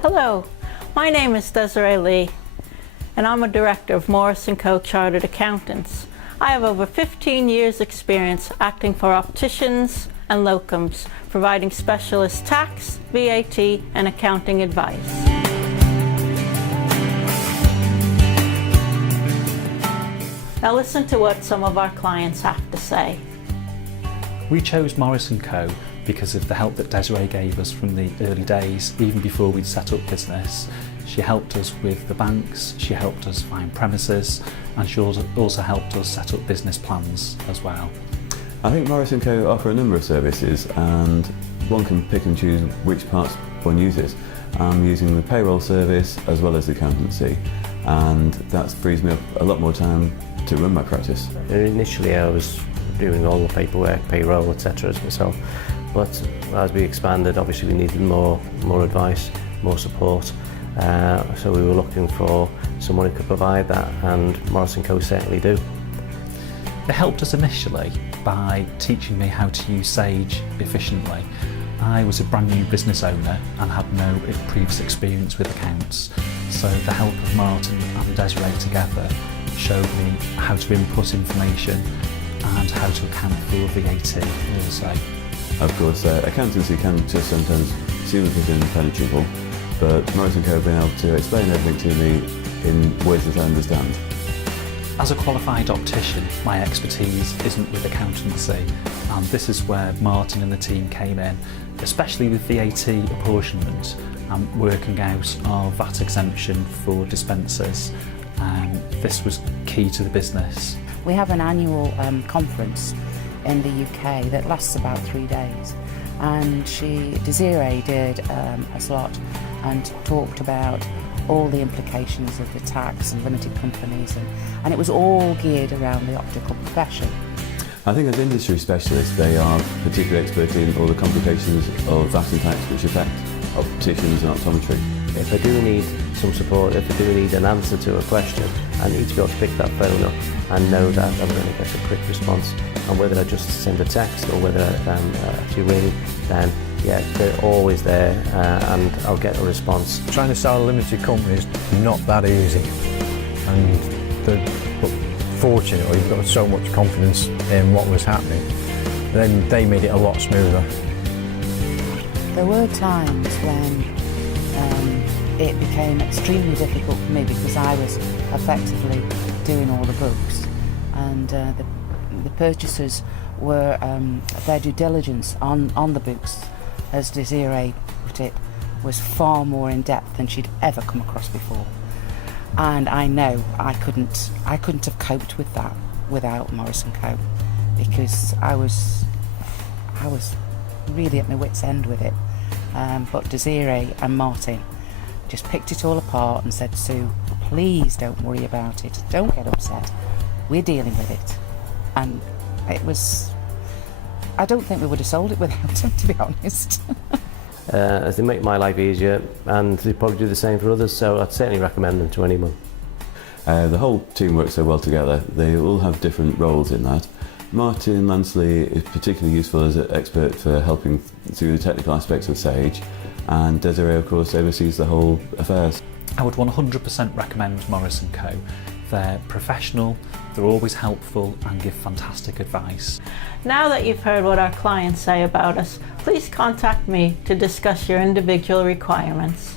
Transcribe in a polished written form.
Hello, my name is Desiree Lee and I'm a director of Morris & Co. Chartered Accountants. I have over 15 years experience acting for opticians and locums, providing specialist tax, VAT and accounting advice. Now listen to what some of our clients have to say. We chose Morris & Co. because of the help that Desiree gave us from the early days, even before we'd set up business. She helped us with the banks, she helped us find premises, and she also helped us set up business plans as well. I think Morris & Co. offer a number of services, and one can pick and choose which parts one uses. I'm using the payroll service as well as the accountancy, and that frees me up a lot more time to run my practice. Initially I was doing all the paperwork, payroll, etc. as myself, but as we expanded, obviously we needed more advice, more support, so we were looking for someone who could provide that, and Morris & Co. certainly do. They helped us initially by teaching me how to use Sage efficiently. I was a brand new business owner and had no previous experience with accounts, so the help of Martin and Desiree together showed me how to input information and how to account for VAT also. Of course, accountancy can just sometimes seem a bit impenetrable, but Morris & Co. have been able to explain everything to me in ways that I understand. As a qualified optician, my expertise isn't with accountancy, and this is where Martin and the team came in, especially with VAT apportionment and working out our VAT exemption for dispensers. This was key to the business. We have an annual conference in the UK that lasts about 3 days, and Desiree did a slot and talked about all the implications of the tax and limited companies, and it was all geared around the optical profession. I think as industry specialists they are particularly expert in all the complications of VAT and tax which affect opticians and optometry. If I do need some support, if I do need an answer to a question, I need to be able to pick that phone up and know that I'm going to get a quick response. And whether I just send a text or whether I actually ring, then yeah, they're always there and I'll get a response. Trying to sell a limited company is not that easy, but fortunately we've got so much confidence in what was happening, then they made it a lot smoother. There were times when it became extremely difficult for me because I was effectively doing all the books, and the purchasers were, their due diligence on the books, as Desiree put it, was far more in depth than she'd ever come across before. And I know I couldn't have coped with that without Morris & Co. because I was really at my wit's end with it. But Desiree and Martin just picked it all apart and said, "Sue, please don't worry about it, don't get upset, we're dealing with it." And it was, I don't think we would have sold it without them, to be honest. As they make my life easier, and they probably do the same for others, so I'd certainly recommend them to anyone. The whole team works so well together. They all have different roles in that. Martin Lansley is particularly useful as an expert for helping through the technical aspects of Sage, and Desiree of course oversees the whole affairs. I would 100% recommend Morris & Co. They're professional, they're always helpful and give fantastic advice. Now that you've heard what our clients say about us, please contact me to discuss your individual requirements.